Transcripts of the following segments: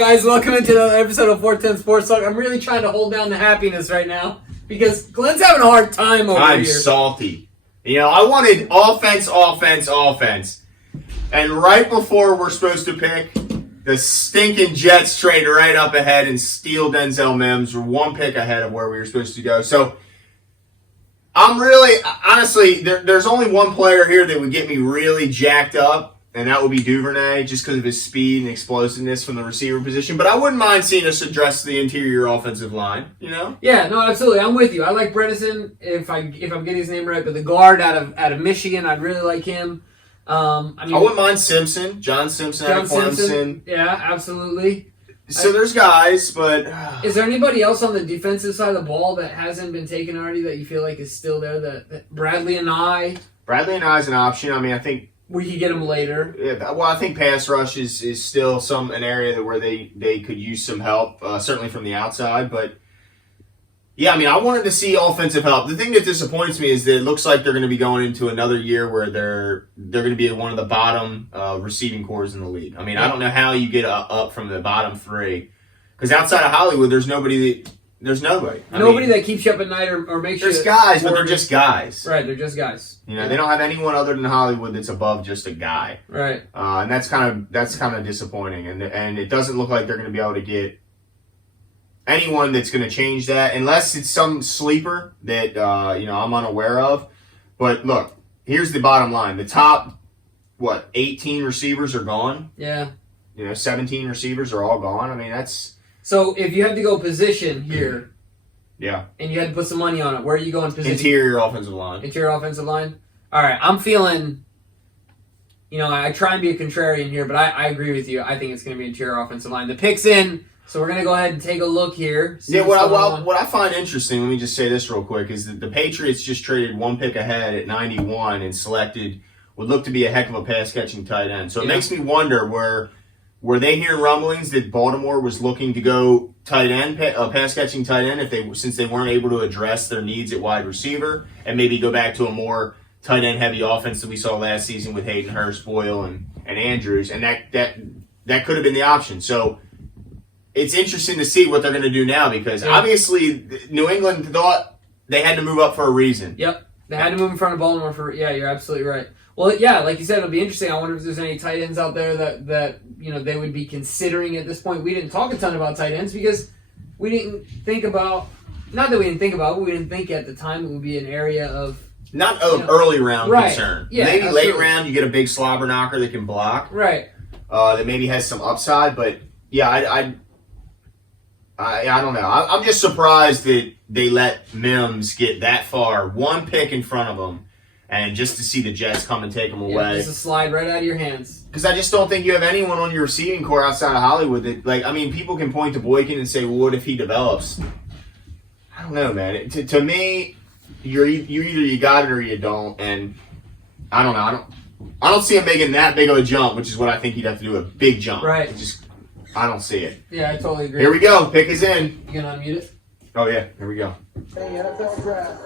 guys, welcome into another episode of 410 Sports Talk. I'm really trying to hold down the happiness right now because Glenn's having a hard time over here. I'm salty. You know, I wanted offense. And right before we're supposed to pick, the stinking Jets trade right up ahead and steal Denzel Mims. We're one pick ahead of where we were supposed to go. So, I'm really, honestly, there's only one player here that would get me really jacked up. And that would be Duvernay, just because of his speed and explosiveness from the receiver position. But I wouldn't mind seeing us address the interior offensive line, you know? Yeah, no, absolutely. I'm with you. I like Bredesen, if I'm getting his name right, but the guard out of Michigan, I'd really like him. I wouldn't mind Simpson, John Simpson out of Clemson. Yeah, absolutely. So there's guys, but... Is there anybody else on the defensive side of the ball that hasn't been taken already that you feel like is still there? That Bradley and I is an option. I mean, I think... We could get him later. Yeah, well, I think pass rush is still an area where they could use some help, certainly from the outside. But, yeah, I mean, I wanted to see offensive help. The thing that disappoints me is that it looks like they're going to be going into another year where they're going to be one of the bottom receiving cores in the league. I mean, I don't know how you get up from the bottom three. Because outside of Hollywood, there's nobody. Nobody that keeps you up at night or makes you... There's guys, but they're just guys. Right, they're just guys. You know, they don't have anyone other than Hollywood that's above just a guy. Right. And that's kind of disappointing. And it doesn't look like they're going to be able to get anyone that's going to change that, unless it's some sleeper that I'm unaware of. But look, here's the bottom line: the top 18 receivers are gone. Yeah. 17 receivers are all gone. I mean, that's... So if you had to go position here, yeah, and you had to put some money on it, where are you going position? Interior offensive line. All right, I'm feeling. I try and be a contrarian here, but I agree with you. I think it's going to be interior offensive line. The pick's in, so we're going to go ahead and take a look here. Yeah, what I find interesting, let me just say this real quick, is that the Patriots just traded one pick ahead at 91 and selected what looked to be a heck of a pass-catching tight end. So it makes me wonder were they hearing rumblings that Baltimore was looking to go tight end, pass-catching tight end, since they weren't able to address their needs at wide receiver, and maybe go back to a more tight end-heavy offense that we saw last season with Hayden Hurst, Boyle, and Andrews, and that could have been the option. So it's interesting to see what they're going to do now, because obviously New England thought they had to move up for a reason. Yep, they had to move in front of Baltimore you're absolutely right. Well, yeah, like you said, it'll be interesting. I wonder if there's any tight ends out there that they would be considering at this point. We didn't talk a ton about tight ends because we didn't think about, not that we didn't think about it, but we didn't think at the time it would be an area of... Not of early round concern. Yeah, maybe absolutely. Late round you get a big slobber knocker that can block. Right. That maybe has some upside, but yeah, I don't know. I'm just surprised that they let Mims get that far, one pick in front of them, and just to see the Jets come and take them away. Just a slide right out of your hands. Because I just don't think you have anyone on your receiving core outside of Hollywood that, people can point to Boykin and say, well, what if he develops? I don't know, man. To me, you either you got it or you don't, and I don't know. I don't see him making that big of a jump, which is what I think he'd have to do, a big jump. Right. I don't see it. Yeah, I totally agree. Here we go. Pick is in. You gonna unmute it? Oh, yeah. Here we go. Hey, NFL draft.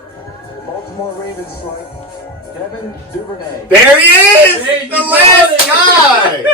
Baltimore Ravens select Devin Duvernay. There he is! Hey, the last guy!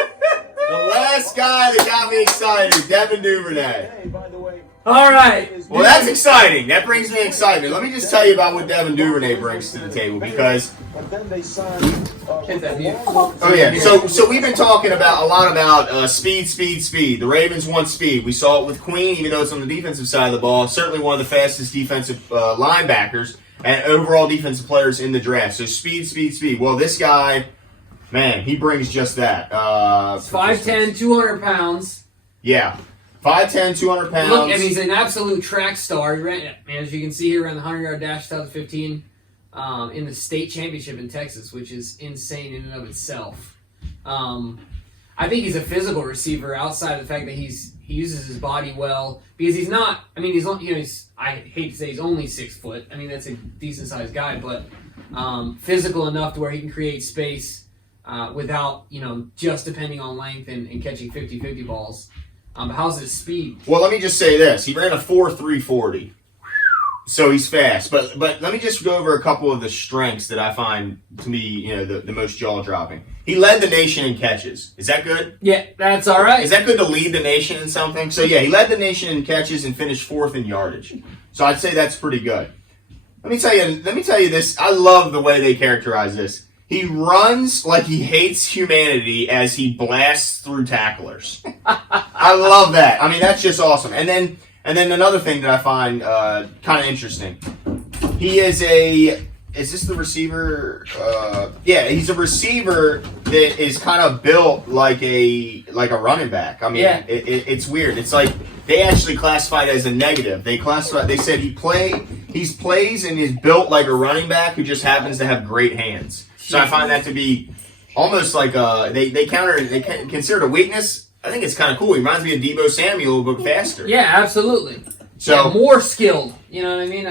The last guy that got me excited, Devin Duvernay. Hey, by the way. All right. Well, that's exciting. That brings me excitement. Let me just tell you about what Devin Duvernay brings to the table, because... But then they signed... Oh, yeah. So we've been talking a lot about speed. The Ravens want speed. We saw it with Queen, even though it's on the defensive side of the ball. Certainly one of the fastest defensive linebackers and overall defensive players in the draft. So speed. Well, this guy, man, he brings just that. 5'10", 200 pounds. Yeah. 5'10", 200 pounds. Look, and he's an absolute track star. He ran, as you can see here, ran the 100-yard dash 2015 in the state championship in Texas, which is insane in and of itself. I think he's a physical receiver outside of the fact that he uses his body well, because he's not. I mean, I hate to say he's only 6 foot. I mean, that's a decent sized guy, but physical enough to where he can create space without just depending on length and catching 50-50 balls. How's his speed? Well, let me just say this: he ran a 4.340. So he's fast, but let me just go over a couple of the strengths that I find to be the most jaw dropping. He led the nation in catches. Is that good? Yeah, that's all right. Is that good to lead the nation in something? So yeah, he led the nation in catches and finished 4th in yardage. So I'd say that's pretty good. Let me tell you this. I love the way they characterize this. He runs like he hates humanity as he blasts through tacklers. I love that. I mean, that's just awesome. And then another thing that I find kind of interesting. He is is this the receiver? Yeah, he's a receiver that is kind of built like a running back. I mean, yeah. It's weird. It's like they actually classified it as a negative. They said he plays and is built like a running back who just happens to have great hands. So I find that to be almost like they consider it a weakness. I think it's kind of cool. He reminds me of Deebo Samuel, but faster. Yeah, absolutely. So yeah, more skilled. You know what I mean?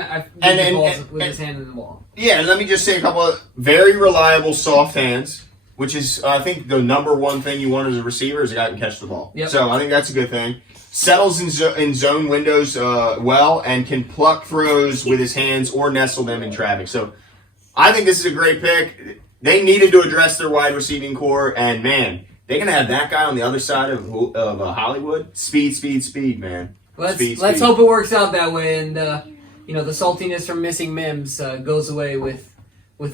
With his hand in the ball. Yeah, and let me just say a couple of very reliable soft hands, which is I think the number one thing you want as a receiver is a guy who can catch the ball. Yep. So I think that's a good thing. Settles in zone windows well and can pluck throws with his hands or nestle them in traffic. So I think this is a great pick. They needed to address their wide receiving core, and man, they're gonna have that guy on the other side of Hollywood. Speed, man. Let's hope it works out that way, and the saltiness from missing Mims goes away with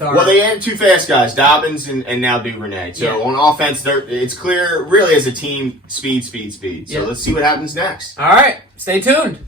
our. Well, they added 2 fast guys, Dobbins and now Duvernay. So on offense, it's clear, really, as a team, speed. So let's see what happens next. All right, stay tuned.